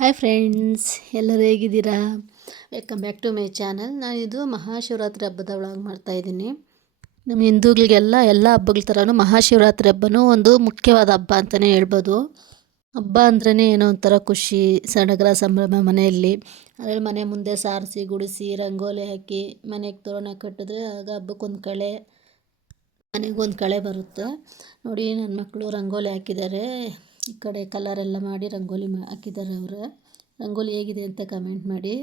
Hi friends, ಎಲ್ಲರೂ ಹೇಗಿದ್ದೀರಾ? Welcome back to my channel. ನಾನಿದು ಮಹಾಶಿವರಾತ್ರಿ ಹಬ್ಬದ ವ್ಲಾಗ್ ಮಾಡ್ತಾಯಿದ್ದೀನಿ. ನಮ್ಮ ಹಿಂದೂಗಳಿಗೆಲ್ಲ ಎಲ್ಲ ಹಬ್ಬಗಳ ಥರನೂ ಮಹಾಶಿವರಾತ್ರಿ ಹಬ್ಬನೂ ಒಂದು ಮುಖ್ಯವಾದ ಹಬ್ಬ ಅಂತಲೇ ಹೇಳ್ಬೋದು. ಹಬ್ಬ ಅಂದ್ರೇ ಏನೋ ಒಂಥರ ಖುಷಿ, ಸಡಗರ, ಸಂಭ್ರಮ ಮನೆಯಲ್ಲಿ. ಅದರಲ್ಲಿ ಮನೆ ಮುಂದೆ ಸಾರಿಸಿ ಗುಡಿಸಿ ರಂಗೋಲಿ ಹಾಕಿ ಮನೆಗೆ ತೋರಣ ಕಟ್ಟಿದ್ರೆ ಆಗ ಹಬ್ಬಕ್ಕೊಂದು ಕಳೆ, ಮನೆಗೊಂದು ಕಳೆ ಬರುತ್ತೆ. ನೋಡಿ, ನನ್ನ ಮಕ್ಕಳು ರಂಗೋಲಿ ಹಾಕಿದ್ದಾರೆ. ಈ ಕಡೆ ಕಲರೆಲ್ಲ ಮಾಡಿ ರಂಗೋಲಿ ಹಾಕಿದ್ದಾರೆ. ಅವರು ರಂಗೋಲಿ ಹೇಗಿದೆ ಅಂತ ಕಮೆಂಟ್ ಮಾಡಿ.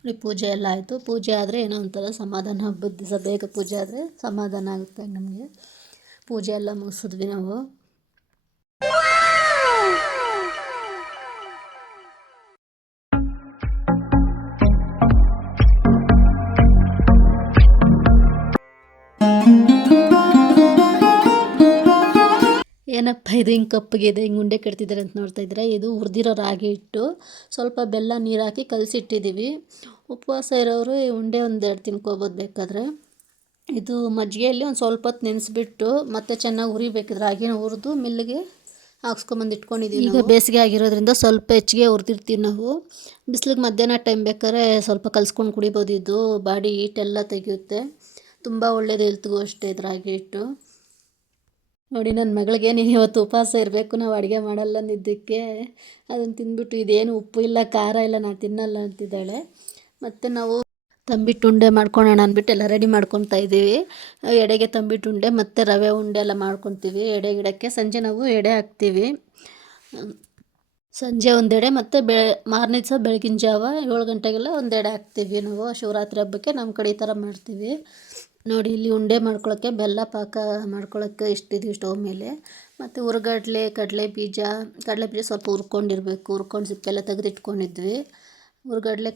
ನೋಡಿ, ಪೂಜೆ ಎಲ್ಲ ಆಯಿತು. ಪೂಜೆ ಆದರೆ ಏನೋ ಒಂಥರ ಸಮಾಧಾನ. ಹಬ್ಬದ ದಿವಸ ಬೇಗ ಪೂಜೆ ಆದರೆ ಸಮಾಧಾನ ಆಗುತ್ತೆ ನಮಗೆ. ಪೂಜೆ ಎಲ್ಲ ಮುಗಿಸಿದ್ವಿ ನಾವು. ಏನಪ್ಪ ಇದು ಹಿಂಗೆ ಕಪ್ಪಗಿದೆ, ಹಿಂಗೆ ಉಂಡೆ ಕಟ್ತಿದ್ದಾರೆ ಅಂತ ನೋಡ್ತಾ ಇದ್ದಾರೆ. ಇದು ಹುರಿದಿರೋ ರಾಗಿ ಹಿಟ್ಟು, ಸ್ವಲ್ಪ ಬೆಲ್ಲ ನೀರು ಹಾಕಿ ಕಲಸಿಟ್ಟಿದ್ದೀವಿ. ಉಪವಾಸ ಇರೋರು ಈ ಉಂಡೆ ಒಂದೆರಡು ತಿನ್ಕೋಬೋದು ಬೇಕಾದರೆ. ಇದು ಮಜ್ಜಿಗೆಯಲ್ಲಿ ಒಂದು ಸ್ವಲ್ಪ ಹೊತ್ತು ನೆನೆಸ್ಬಿಟ್ಟು ಮತ್ತೆ ಚೆನ್ನಾಗಿ ಹುರಿಬೇಕಿದ್ರೆ ರಾಗಿನ ಹುರಿದು ಮಿಲ್ಲಿಗೆ ಹಾಕ್ಸ್ಕೊಂಬಂದು ಇಟ್ಕೊಂಡಿದ್ದೀವಿ. ಈಗ ಬೇಸಿಗೆ ಆಗಿರೋದ್ರಿಂದ ಸ್ವಲ್ಪ ಹೆಚ್ಚಿಗೆ ಹುರಿದಿರ್ತೀವಿ ನಾವು. ಬಿಸಿಲಿಗೆ ಮಧ್ಯಾಹ್ನ ಟೈಮ್ ಬೇಕಾದ್ರೆ ಸ್ವಲ್ಪ ಕಲಿಸ್ಕೊಂಡು ಕುಡಿಬೋದು. ಇದು ಬಾಡಿ ಹೀಟೆಲ್ಲ ತೆಗೆಯುತ್ತೆ, ತುಂಬ ಒಳ್ಳೆಯದು ಹೆಲ್ತ್ಗೂ ಅಷ್ಟೇ ಇದು ರಾಗಿ ಹಿಟ್ಟು. ನೋಡಿ, ನನ್ನ ಮಗಳಿಗೆ ನೀನು ಇವತ್ತು ಉಪವಾಸ ಇರಬೇಕು, ನಾವು ಅಡುಗೆ ಮಾಡಲ್ಲ ಅಂದಿದ್ದಕ್ಕೆ ಅದನ್ನು ತಿಂದ್ಬಿಟ್ಟು ಇದೇನು ಉಪ್ಪು ಇಲ್ಲ ಖಾರ ಇಲ್ಲ ನಾನು ತಿನ್ನಲ್ಲ ಅಂತಿದ್ದಾಳೆ. ಮತ್ತು ನಾವು ತಂಬಿಟ್ಟು ಉಂಡೆ ಮಾಡ್ಕೊಳ್ಳೋಣ ಅಂದ್ಬಿಟ್ಟು ಎಲ್ಲ ರೆಡಿ ಮಾಡ್ಕೊತಾ ಇದ್ದೀವಿ. ಎಡೆಗೆ ತಂಬಿಟ್ಟು ಉಂಡೆ ಮತ್ತು ರವೆ ಉಂಡೆ ಎಲ್ಲ ಮಾಡ್ಕೊತೀವಿ. ಎಡೆ ಗಿಡಕ್ಕೆ ಸಂಜೆ ನಾವು ಎಡೆ ಹಾಕ್ತೀವಿ. ಸಂಜೆ ಒಂದೆಡೆ ಮತ್ತು ಮಾರನೇ ದಿವಸ ಬೆಳಗಿನ ಜಾವ 7 ಗಂಟೆಗೆಲ್ಲ ಒಂದೆಡೆ ಹಾಕ್ತೀವಿ ನಾವು. ಶಿವರಾತ್ರಿ ಹಬ್ಬಕ್ಕೆ ನಮ್ಮ ಕಡೆ ಈ ಥರ ಮಾಡ್ತೀವಿ. ನೋಡಿ, ಇಲ್ಲಿ ಉಂಡೆ ಮಾಡ್ಕೊಳ್ಳೋಕ್ಕೆ ಬೆಲ್ಲ ಪಾಕ ಮಾಡ್ಕೊಳ್ಳೋಕ್ಕೆ ಇಷ್ಟಿದ್ವಿ ಸ್ಟವ್ ಮೇಲೆ. ಮತ್ತು ಕಡಲೆ ಬೀಜ ಸ್ವಲ್ಪ ಹುರ್ಕೊಂಡಿರಬೇಕು. ಹುರ್ಕೊಂಡು ಸಿಪ್ಪೆಲ್ಲ ತೆಗೆದಿಟ್ಕೊಂಡಿದ್ವಿ.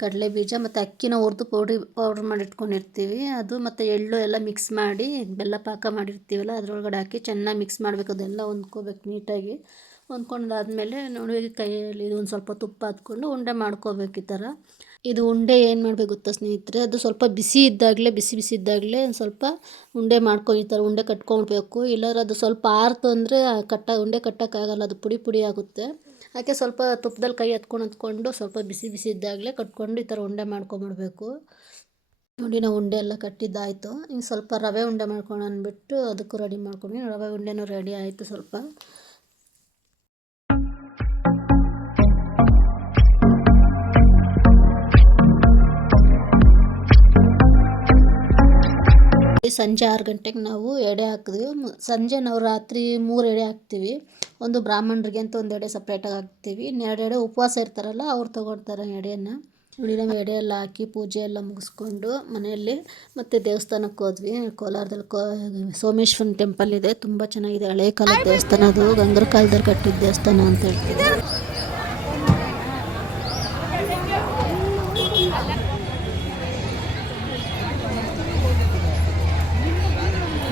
ಕಡಲೆ ಬೀಜ ಮತ್ತು ಅಕ್ಕಿನ ಹುರಿದು ಪೌಡ್ರ್ ಮಾಡಿ ಇಟ್ಕೊಂಡಿರ್ತೀವಿ. ಅದು ಮತ್ತು ಎಳ್ಳು ಎಲ್ಲ ಮಿಕ್ಸ್ ಮಾಡಿ ಬೆಲ್ಲ ಪಾಕ ಮಾಡಿರ್ತೀವಲ್ಲ ಅದರೊಳಗಡೆ ಹಾಕಿ ಚೆನ್ನಾಗಿ ಮಿಕ್ಸ್ ಮಾಡಬೇಕು. ಅದೆಲ್ಲ ಹೊಂದ್ಕೋಬೇಕು ನೀಟಾಗಿ. ಹೊಂದ್ಕೊಂಡಾದ್ಮೇಲೆ ನೋಡಿ, ಕೈಯಲ್ಲಿ ಒಂದು ಸ್ವಲ್ಪ ತುಪ್ಪ ಹತ್ಕೊಂಡು ಉಂಡೆ ಮಾಡ್ಕೋಬೇಕು ಈ ಥರ. ಇದು ಉಂಡೆ ಏನು ಮಾಡಬೇಕು ಗೊತ್ತಾ ಸ್ನೇಹಿತರೆ, ಅದು ಸ್ವಲ್ಪ ಬಿಸಿ ಇದ್ದಾಗಲೇ ಒಂದು ಸ್ವಲ್ಪ ಉಂಡೆ ಈ ಥರ ಉಂಡೆ ಕಟ್ಕೊಳ್ಬೇಕು. ಇಲ್ಲಾಂದ್ರೆ ಅದು ಸ್ವಲ್ಪ ಆರ್ತು ಅಂದರೆ ಉಂಡೆ ಕಟ್ಟೋಕ್ಕಾಗಲ್ಲ, ಅದು ಪುಡಿ ಆಗುತ್ತೆ. ಯಾಕೆ ಸ್ವಲ್ಪ ತುಪ್ಪದಲ್ಲಿ ಕೈ ಹತ್ಕೊಂಡು ಸ್ವಲ್ಪ ಬಿಸಿ ಇದ್ದಾಗಲೇ ಕಟ್ಕೊಂಡು ಈ ಥರ ಉಂಡೆ ಮಾಡ್ಕೊಂಬಿಡ್ಬೇಕು. ನೋಡಿ, ನಾವು ಉಂಡೆ ಎಲ್ಲ ಕಟ್ಟಿದ್ದಾಯಿತು. ಇನ್ನು ಸ್ವಲ್ಪ ರವೆ ಉಂಡೆ ಮಾಡ್ಕೊಂಡು ಅಂದ್ಬಿಟ್ಟು ಅದಕ್ಕೂ ರೆಡಿ ಮಾಡ್ಕೊಂಡು ರವೆ ಉಂಡೆನೂ ರೆಡಿ ಆಯಿತು ಸ್ವಲ್ಪ. ಸಂಜೆ 6 ಗಂಟೆಗೆ ನಾವು ಎಡೆ ಹಾಕಿದ್ವಿ. ಸಂಜೆ ನಾವು ರಾತ್ರಿ 3 ಎಡೆ ಹಾಕ್ತೀವಿ. ಒಂದು ಬ್ರಾಹ್ಮಣರಿಗೆ ಅಂತ ಒಂದು ಎಡೆ ಸಪ್ರೇಟಾಗಿ ಹಾಕ್ತೀವಿ. 2 ಎಡೆ ಉಪವಾಸ ಇರ್ತಾರಲ್ಲ ಅವ್ರು ತೊಗೊಳ್ತಾರೆ ಎಡೆಯನ್ನು. ನೋಡಿ, ನಾವು ಎಡೆ ಎಲ್ಲ ಹಾಕಿ ಪೂಜೆ ಎಲ್ಲ ಮುಗಿಸ್ಕೊಂಡು ಮನೆಯಲ್ಲಿ ಮತ್ತೆ ದೇವಸ್ಥಾನಕ್ಕೆ ಹೋದ್ವಿ. ಕೋಲಾರದಲ್ಲಿ ಸೋಮೇಶ್ವರನ ಟೆಂಪಲ್ ಇದೆ, ತುಂಬ ಚೆನ್ನಾಗಿದೆ. ಹಳೆ ಕಾಲದ ದೇವಸ್ಥಾನ, ಅದು ಗಂಗರ ಕಾಲದಲ್ಲಿ ಕಟ್ಟಿದ ದೇವಸ್ಥಾನ ಅಂತ ಹೇಳ್ತೀವಿ.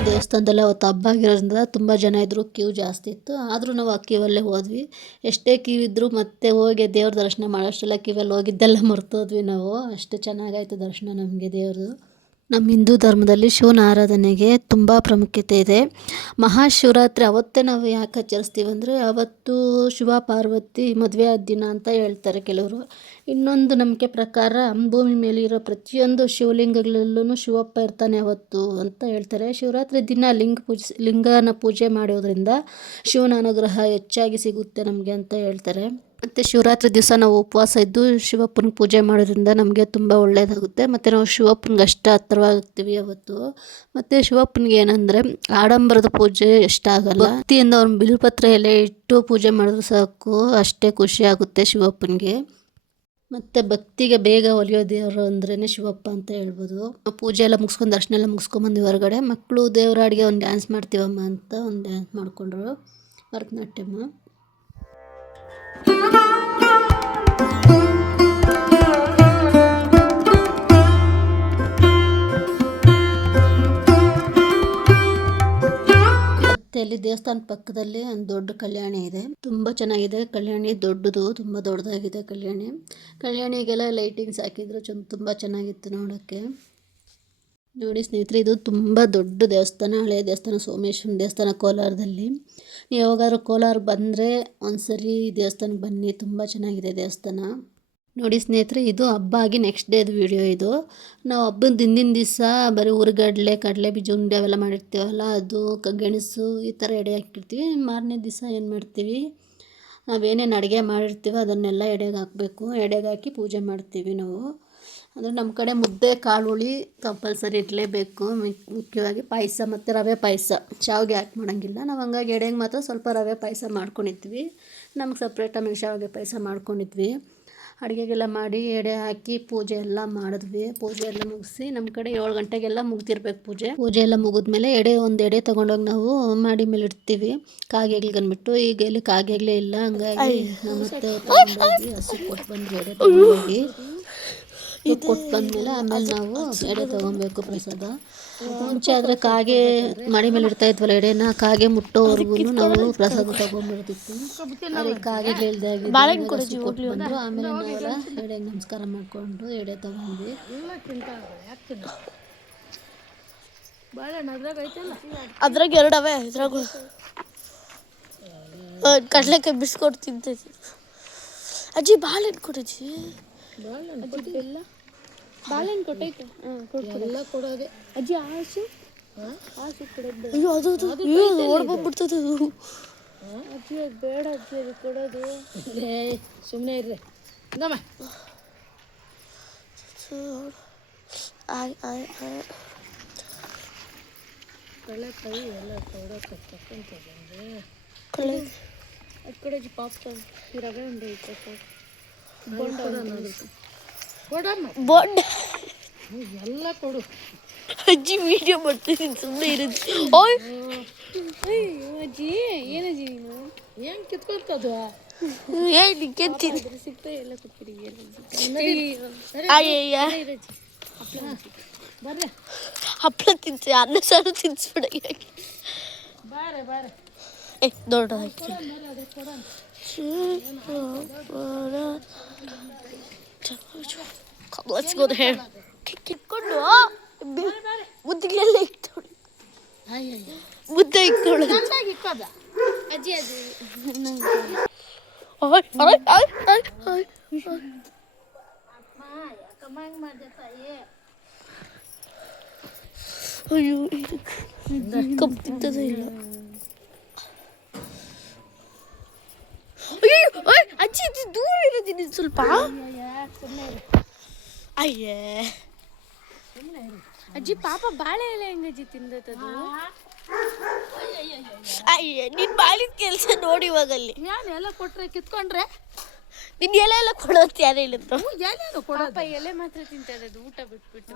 ದೇವಸ್ಥಾನದಲ್ಲಿ ಅವತ್ತು ಹಬ್ಬ ಆಗಿರೋದ್ರಿಂದ ತುಂಬ ಜನ ಇದ್ದರು, ಕ್ಯೂ ಜಾಸ್ತಿ ಇತ್ತು. ಆದರೂ ನಾವು ಆ ಕ್ಯೂವಲ್ಲೇ ಹೋದ್ವಿ. ಎಷ್ಟೇ ಕ್ಯೂ ಇದ್ದರೂ ಮತ್ತೆ ಹೋಗಿ ದೇವ್ರ ದರ್ಶನ ಮಾಡೋಷ್ಟೆಲ್ಲ ಕ್ಯೂವಲ್ಲಿ ಹೋಗಿದ್ದೆಲ್ಲ ಮರ್ತೋದ್ವಿ ನಾವು. ಅಷ್ಟು ಚೆನ್ನಾಗಾಯಿತು ದರ್ಶನ ನಮಗೆ ದೇವ್ರದ್ದು. ನಮ್ಮ ಹಿಂದೂ ಧರ್ಮದಲ್ಲಿ ಶಿವನ ಆರಾಧನೆಗೆ ತುಂಬ ಪ್ರಾಮುಖ್ಯತೆ ಇದೆ. ಮಹಾಶಿವರಾತ್ರಿ ಅವತ್ತೇ ನಾವು ಯಾಕೆ ಆಚರಿಸ್ತೀವಿ ಅಂದರೆ ಅವತ್ತು ಶಿವ ಪಾರ್ವತಿ ಮದುವೆ ಆದ ದಿನ ಅಂತ ಹೇಳ್ತಾರೆ ಕೆಲವರು. ಇನ್ನೊಂದು ನಂಬಿಕೆ ಪ್ರಕಾರ ಭೂಮಿ ಮೇಲಿರೋ ಪ್ರತಿಯೊಂದು ಶಿವಲಿಂಗಗಳಲ್ಲೂ ಶಿವಪ್ಪ ಇರ್ತಾನೆ ಅವತ್ತು ಅಂತ ಹೇಳ್ತಾರೆ. ಶಿವರಾತ್ರಿ ದಿನ ಲಿಂಗನ ಪೂಜೆ ಮಾಡೋದ್ರಿಂದ ಶಿವನ ಅನುಗ್ರಹ ಹೆಚ್ಚಾಗಿ ಸಿಗುತ್ತೆ ನಮಗೆ ಅಂತ ಹೇಳ್ತಾರೆ. ಮತ್ತು ಶಿವರಾತ್ರಿ ದಿವಸ ನಾವು ಉಪವಾಸ ಇದ್ದು ಶಿವಪ್ಪನ ಪೂಜೆ ಮಾಡೋದ್ರಿಂದ ನಮಗೆ ತುಂಬ ಒಳ್ಳೆಯದಾಗುತ್ತೆ. ಮತ್ತು ನಾವು ಶಿವಪ್ಪನಿಗೆ ಅಷ್ಟು ಹತ್ತಿರವಾಗ್ತೀವಿ ಅವತ್ತು. ಮತ್ತು ಶಿವಪ್ಪನಿಗೆ ಏನಂದರೆ ಆಡಂಬರದ ಪೂಜೆ ಇಷ್ಟ ಆಗಲ್ಲ. ಭಕ್ತಿಯಿಂದ ಅವ್ನು ಬಿಲ್ಪತ್ರ ಎಲೆ ಇಟ್ಟು ಪೂಜೆ ಮಾಡಿದ್ರೆ ಸಾಕು, ಅಷ್ಟೇ ಖುಷಿ ಆಗುತ್ತೆ ಶಿವಪ್ಪನಿಗೆ. ಮತ್ತು ಭಕ್ತಿಗೆ ಬೇಗ ಒಲಿಯೋ ದೇವರು ಅಂದ್ರೇ ಶಿವಪ್ಪ ಅಂತ ಹೇಳ್ಬೋದು. ಪೂಜೆ ಎಲ್ಲ ಮುಗಿಸ್ಕೊಂಡು ದರ್ಶನ ಎಲ್ಲ ಮುಗಿಸ್ಕೊಂಬಂದು ಹೊರಗಡೆ ಮಕ್ಕಳು ದೇವರಾಡಿಗೆ ಒಂದು ಡ್ಯಾನ್ಸ್ ಮಾಡ್ತೀವಮ್ಮ ಅಂತ ಒಂದು ಡ್ಯಾನ್ಸ್ ಮಾಡಿಕೊಂಡ್ರು, ಭರತನಾಟ್ಯಮ್ಮ. ಅಲ್ಲಿ ದೇವಸ್ಥಾನದ ಪಕ್ಕದಲ್ಲಿ ಒಂದು ದೊಡ್ಡ ಕಲ್ಯಾಣಿ ಇದೆ, ತುಂಬ ಚೆನ್ನಾಗಿದೆ ಕಲ್ಯಾಣಿ. ದೊಡ್ಡದು, ತುಂಬ ದೊಡ್ಡದಾಗಿದೆ ಕಲ್ಯಾಣಿಗೆಲ್ಲ ಲೈಟಿಂಗ್ಸ್ ಹಾಕಿದ್ರು ತುಂಬ ಚೆನ್ನಾಗಿತ್ತು ನೋಡೋಕ್ಕೆ. ನೋಡಿ ಸ್ನೇಹಿತರೆ, ಇದು ತುಂಬ ದೊಡ್ಡ ದೇವಸ್ಥಾನ, ಹಳೆಯ ದೇವಸ್ಥಾನ, ಸೋಮೇಶ್ವರನ ದೇವಸ್ಥಾನ ಕೋಲಾರದಲ್ಲಿ. ನೀವು ಯಾವಾಗಾದ್ರೂ ಕೋಲಾರ ಬಂದರೆ ಒಂದ್ಸರಿ ಈ ದೇವಸ್ಥಾನಕ್ಕೆ ಬನ್ನಿ, ತುಂಬ ಚೆನ್ನಾಗಿದೆ ದೇವಸ್ಥಾನ. ನೋಡಿ ಸ್ನೇಹಿತರೆ, ಇದು ಹಬ್ಬ ಆಗಿ ನೆಕ್ಸ್ಟ್ ಡೇದು ವಿಡಿಯೋ ಇದು. ನಾವು ಹಬ್ಬದ ಹಿಂದಿನ ದಿವಸ ಬರೀ ಹುರಿಗಡಲೆ, ಕಡಲೆ ಬೀಜ ಉಂಡೆ ಅವೆಲ್ಲ ಮಾಡಿರ್ತೀವಲ್ಲ, ಅದು ಗೆಣಸು ಈ ಥರ ಎಡೆ ಹಾಕಿರ್ತೀವಿ. ಮಾರನೇ ದಿವಸ ಏನು ಮಾಡ್ತೀವಿ, ನಾವೇನೇನು ಅಡುಗೆ ಮಾಡಿರ್ತೀವೋ ಅದನ್ನೆಲ್ಲ ಎಡೆಗೆ ಹಾಕಬೇಕು. ಎಡೆಗೆ ಹಾಕಿ ಪೂಜೆ ಮಾಡ್ತೀವಿ ನಾವು. ಅಂದರೆ ನಮ್ಮ ಕಡೆ ಮುದ್ದೆ ಕಾಳು ಹುಳಿ ಕಂಪಲ್ಸರಿ ಇರಲೇಬೇಕು. ಮುಖ್ಯವಾಗಿ ಪಾಯಸ ಮತ್ತು ರವೆ ಪಾಯಸ, ಶಾವಿಗೆ ಹಾಕಿ ಮಾಡೋಂಗಿಲ್ಲ ನಾವು. ಹಂಗಾಗಿ ಎಡೆಗೆ ಮಾತ್ರ ಸ್ವಲ್ಪ ರವೆ ಪಾಯಸ ಮಾಡ್ಕೊಂಡಿದ್ವಿ. ನಮ್ಗೆ ಸಪ್ರೇಟ್ ಆಮೇಲೆ ಶಾವಿಗೆ ಪಾಯಸ ಮಾಡ್ಕೊಂಡಿದ್ವಿ. ಅಡುಗೆಗೆಲ್ಲ ಮಾಡಿ ಎಡೆ ಹಾಕಿ ಪೂಜೆ ಎಲ್ಲ ಮಾಡಿದ್ವಿ. ಪೂಜೆ ಎಲ್ಲ ಮುಗಿಸಿ ನಮ್ಮ ಕಡೆ 7 ಗಂಟೆಗೆಲ್ಲ ಮುಗ್ದಿರ್ಬೇಕು ಪೂಜೆ. ಪೂಜೆ ಎಲ್ಲ ಮುಗಿದ್ಮೇಲೆ ಒಂದು ಎಡೆ ತೊಗೊಂಡೋಗಿ ನಾವು ಮಾಡಿ ಮೇಲೆ ಇಡ್ತೀವಿ, ಕಾಗೆಗ್ಲಿಗೆ ಅಂದ್ಬಿಟ್ಟು. ಈಗ ಇಲ್ಲಿ ಕಾಗೆಗ್ಲೇ ಇಲ್ಲ, ಹಂಗಾಗಿ ನಮ್ಮ ಮತ್ತೆ ತೊಗೊಂಡೋಗಿ ಹಸು ಕೊಟ್ಟು ಬಂದ್ವಿ. ಎಡೆ ತೊಗೊಂಡೋಗಿ ಕೊಟ್ಟು ಬಂದಮೇಲೆ ಆಮೇಲೆ ನಾವು ಎಡೆ ತೊಗೊಬೇಕು ಪ್ರಸಾದ. ಮುಂಚೆ ಆದರೆ ಕಾಗೆ ಮಡಿ ಮೇಲೆ ಇಡ್ತಾ ಇದ್ವಲ್ಲ ಎಡೆನ, ಕಾಗೆ ಮುಟ್ಟೋವರೆಗೂ ನಾವು ಪ್ರಸಾದ ತೊಗೊಂಡ್ಬಿಡ್ತಿತ್ತು. ಅದೇ ಕಾಗೆಗೆ ಕೊಟ್ಟು ಬಂದು ಆಮೇಲೆ ನಾವೆಲ್ಲ ಎಡೆಗೆ ನಮಸ್ಕಾರ ಮಾಡಿಕೊಂಡು ಎಡೆ ತೊಗೊಂಡ್ವಿ. ಅದ್ರಾಗ ಎರಡವೆ, ಇದ್ರಾಗ ಕಡ್ಲೆಕಾಯಿ ಬಿಸ್ಕೊಟ್ಟು ತಿಂತೈತಿ. ಅಜ್ಜಿ ಬಾಳೆಹಣ್ಣು ಕೊಡಜ್ಜಿ. ಬಾಳೆಹಣ್ಣು ಕೊಟ್ಟೈತೆ ಎಲ್ಲ ಕೊಡೋದೆ ಅಜ್ಜಿ. ಆಸು ಕೊಡೋದು. ಅಯ್ಯೋ ಅದು ಓಡ್ಬಂದ್ಬಿಡ್ತದೆ ಅದು. ಅಜ್ಜಿ ಅದು ಬೇಡ ಅಜ್ಜಿ, ಅದು ಕೊಡೋದು. ಸುಮ್ಮನೆ ಇರ್ರಿ. ಕಳೆಕಾಯಿ ಎಲ್ಲ ಕೊಡೋಕೆ ತಗೊಂತಂದ್ರೆ ಕಳೆ ಅದು ಕೊಡಜ್ಜಿ. ಪಾಪ್ಕಾರ್ನ್ ಈ ರವೆ ಉಂಡೆ ಇತ್ತು, ಬೋಂಡ ಎಲ್ಲ ಕೊಡು. ಅಜ್ಜಿ ವಿಡಿಯೋ ಮಾಡ್ತಿದ್ದೀನಿ, ಸುಮ್ಮನೆ ಇರುತ್ತೆ. ಓಯ್ ಅಜ್ಜಿ, ಏನಜ್ಜಿ ನೀನು ಹೆಂಗೆ ಕಿತ್ಕೊಳ್ತದ? ಏನು ಕೆತ್ತಿದ್ರೆ ಸಿಗ್ತಾ ಎಲ್ಲ ಕೊಡ್ತೀರಿ. ಬರ್ರಿ ಹಪ್ಪಳ ತಿನ್ಸಿ, ಅನ್ನ ಸಾರು ತಿನ್ಸ್ಬಿಡ. ಬಾರೆ ಏ ದೊಡ್ಡ Let's go there. ಕಿತ್ಕೊಂಡು ಮುದ್ದೆಗೆಲ್ಲ ಇಕ್ತೋಳಿ, ಮುದ್ದೆ ಇಕ್ತೋಳಿ ಅಜ್ಜಿ. ಅದು ಅಯ್ಯೋ ಕಪ್ಪು ತಿಂತದೇ ಇಲ್ಲ. ಅಜ್ಜಿ ಇದು ದೂರ ಇರೋದಿನಿ ಸ್ವಲ್ಪ. ಅಯ್ಯೇ ಅಜ್ಜಿ ಪಾಪ ಬಾಳೆ ಎಲೆ ಹೆಂಗಜ್ಜಿ ತಿಂದತದು. ಅಯ್ಯೇ ನಿನ್ ಬಾಳಿದ ಕೆಲಸ ನೋಡಿ ಇವಾಗಲ್ಲಿ. ಎಲ್ಲ ಕೊಟ್ರೆ ಕಿತ್ಕೊಂಡ್ರೆ ನಿನ್ ಎಲೆ ಎಲ್ಲ ಕೊಡೋದು ಯಾರು ಹೇಳಿದ್ರು? ಪಾಪ ಎಲೆ ಮಾತ್ರ ತಿಂತದದು, ಊಟ ಬಿಟ್ಬಿಟ್ಟು.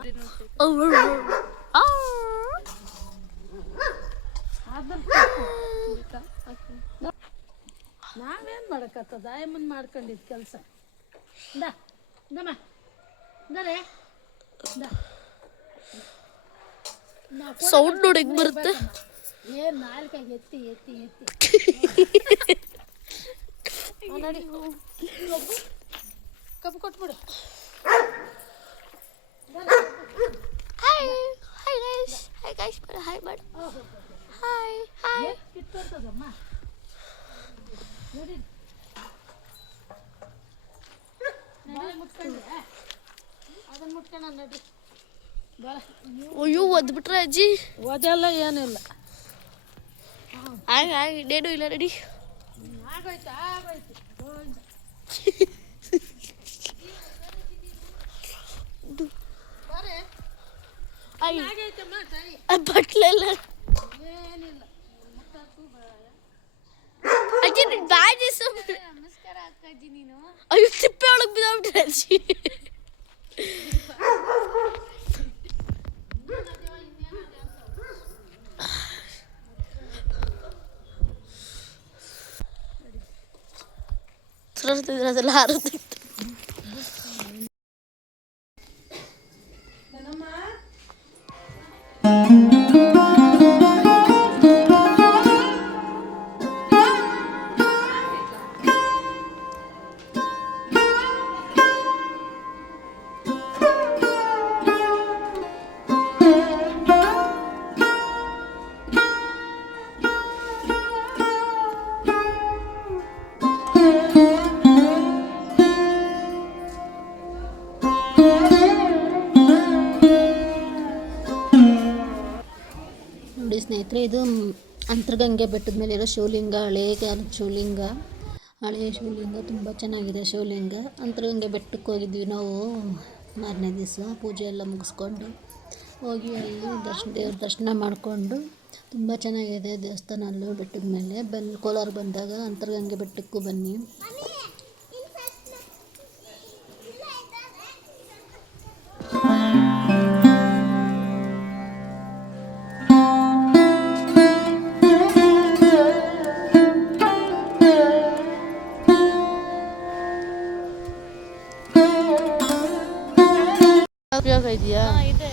ನಾವೇನ್ ಮಾಡಕತ್ತದ, ಆಯಮ್ಮನ್ ಮಾಡ್ಕೊಂಡಿದ್ ಕೆಲಸ. ಸೌಂಡ್ ನೋಡಿ ಹೆಂಗ್ ಬರುತ್ತೆ. ಏನ್ ನಾಲ್ಕಾಗಿ ಎತ್ತಿ ಎತ್ತಿ ಎತ್ತಿ ನೋಡಿ. ಕಬ್ಬು ಕೊಟ್ಬಿಡು. Hi hi guys, hi guys, hi ಮಾಡು. Hi hi. ಕಿತ್ತೋರ್ತದಮ್ಮ ನೋಡಿ. ಮುಟ್ಕೊಂಡ್ರೆ ಅದನ್ನ ಮುಟ್ಕೊಂಡ ನಡ್ರಿ. ಅಯ್ಯೋ ಒದ್ಬಿಟ್ರೆ ಅಜ್ಜಿ? ಓದೆಲ್ಲ ಏನಿಲ್ಲ, ಇನ್ನೇನು ಇಲ್ಲ. ರೆಡಿ ಆಗೋಯ್ತು ಆಗೋಯ್ತು. ಬಟ್ಲೆಲ್ಲ ಏನಿಲ್ಲ. ಅಜ್ಜಿ ನಿನ್ ಬಾಜಿ ನಮಸ್ಕಾರ ಅಜ್ಜಿ. ನೀನು ಅಯ್ಯೋ ತಿಪ್ಪೆ ಒಳಗೆ ಬಿದ್ದೋಗ್ಬಿಟ್ರೆ ಅಜ್ಜಿ. ಅದೆಲ್ಲ ಹಾರುತ್ತಿತ್ತು. ಸ್ನೇಹಿತರೆ, ಇದು ಅಂತರಗಂಗೆ ಬೆಟ್ಟದ ಮೇಲೆ ಇರೋ ಶಿವಲಿಂಗ, ಹಳೆಯ ಕಾಲದ ಶಿವಲಿಂಗ. ಹಳೆಯ ಶಿವಲಿಂಗ ತುಂಬ ಚೆನ್ನಾಗಿದೆ. ಶಿವಲಿಂಗ ಅಂತರಗಂಗೆ ಬೆಟ್ಟಕ್ಕೆ ಹೋಗಿದ್ವಿ ನಾವು ಮಾರನೇ ದಿವಸ ಪೂಜೆ ಎಲ್ಲ ಮುಗಿಸ್ಕೊಂಡು ಹೋಗಿ ಅಲ್ಲಿ ದೇವ್ರ ದರ್ಶನ ಮಾಡಿಕೊಂಡು ತುಂಬ ಚೆನ್ನಾಗಿದೆ ದೇವಸ್ಥಾನ. ಅಲ್ಲೂ ಬೆಟ್ಟದ ಮೇಲೆ ಕೋಲಾರ ಬಂದಾಗ ಅಂತರಗಂಗೆ ಬೆಟ್ಟಕ್ಕೂ ಬನ್ನಿ. ಇದೆಯಾ? ಇದೆ.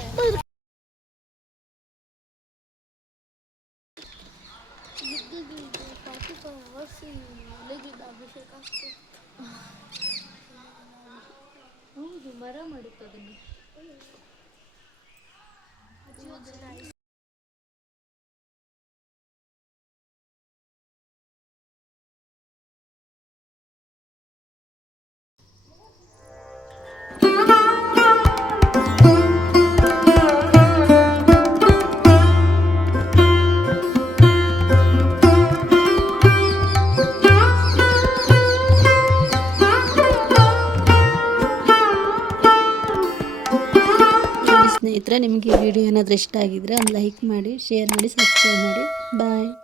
ಹೌದು, ಮರ ಮಾಡುತ್ತೆ ಅದನ್ನು. ಸ್ನೇಹಿತರೆ, ನಿಮಗೆ ಈ ವಿಡಿಯೋ ಏನಾದರೂ ಇಷ್ಟ ಆಗಿದ್ರೆ ಒಂದು ಲೈಕ್ ಮಾಡಿ, ಶೇರ್ ಮಾಡಿ, ಸಬ್ಸ್ಕ್ರೈಬ್ ಮಾಡಿ. ಬಾಯ್.